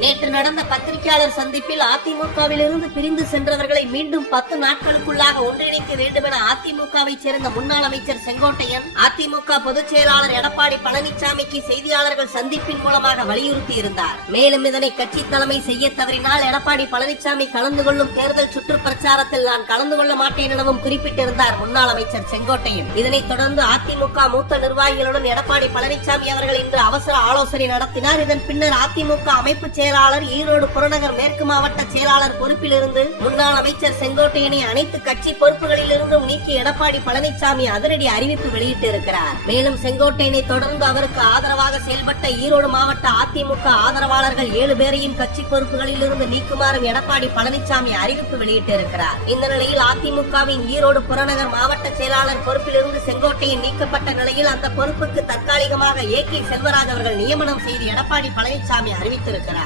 நேற்று நடந்த பத்திரிகையாளர் சந்திப்பில் அதிமுகவிலிருந்து பிரிந்து சென்றவர்களை மீண்டும் 10 நாட்களுக்குள்ளாக ஒன்றிணைக்க வேண்டும் என அதிமுகவை சேர்ந்த முன்னாள் அமைச்சர் செங்கோட்டையன் அதிமுக பொதுச் செயலாளர் எடப்பாடி பழனிசாமிக்கு செய்தியாளர்கள் சந்திப்பின் மூலமாக வலியுறுத்தி இருந்தார். மேலும் இதனை கட்சி தலைமை செய்ய தவறினால் எடப்பாடி பழனிசாமி கலந்து கொள்ளும் தேர்தல் சுற்று பிரச்சாரத்தில் நான் கலந்து கொள்ள மாட்டேன் எனவும் குறிப்பிட்டிருந்தார் முன்னாள் அமைச்சர் செங்கோட்டையன். இதனைத் தொடர்ந்து அதிமுக மூத்த நிர்வாகிகளுடன் எடப்பாடி பழனிசாமி அவர்கள் இன்று அவசர ஆலோசனை நடத்தினார். இதன் பின்னர் அதிமுக அமைப்பு செயலாளர், ஈரோடு புறநகர் மேற்கு மாவட்ட செயலாளர் பொறுப்பிலிருந்து முன்னாள் அமைச்சர் செங்கோட்டையனை அனைத்து கட்சி பொறுப்புகளில் இருந்தும் நீக்கி எடப்பாடி பழனிசாமி அதிரடி அறிவிப்பு வெளியிட்டிருக்கிறார். மேலும் செங்கோட்டையனை தொடர்ந்து அவருக்கு ஆதரவாக செயல்பட்ட ஈரோடு மாவட்ட அதிமுக ஆதரவாளர்கள் 7 பேரையும் கட்சி பொறுப்புகளில் இருந்து நீக்குமாறும் எடப்பாடி பழனிசாமி அறிவிப்பு வெளியிட்டிருக்கிறார். இந்த நிலையில் அதிமுகவின் ஈரோடு புறநகர் மாவட்ட செயலாளர் பொறுப்பிலிருந்து செங்கோட்டையன் நீக்கப்பட்ட நிலையில் அந்த பொறுப்புக்கு தற்காலிகமாக AK செல்வராஜ் அவர்கள் நியமனம் செய்து எடப்பாடி பழனிசாமி அறிவித்திருக்கிறார்.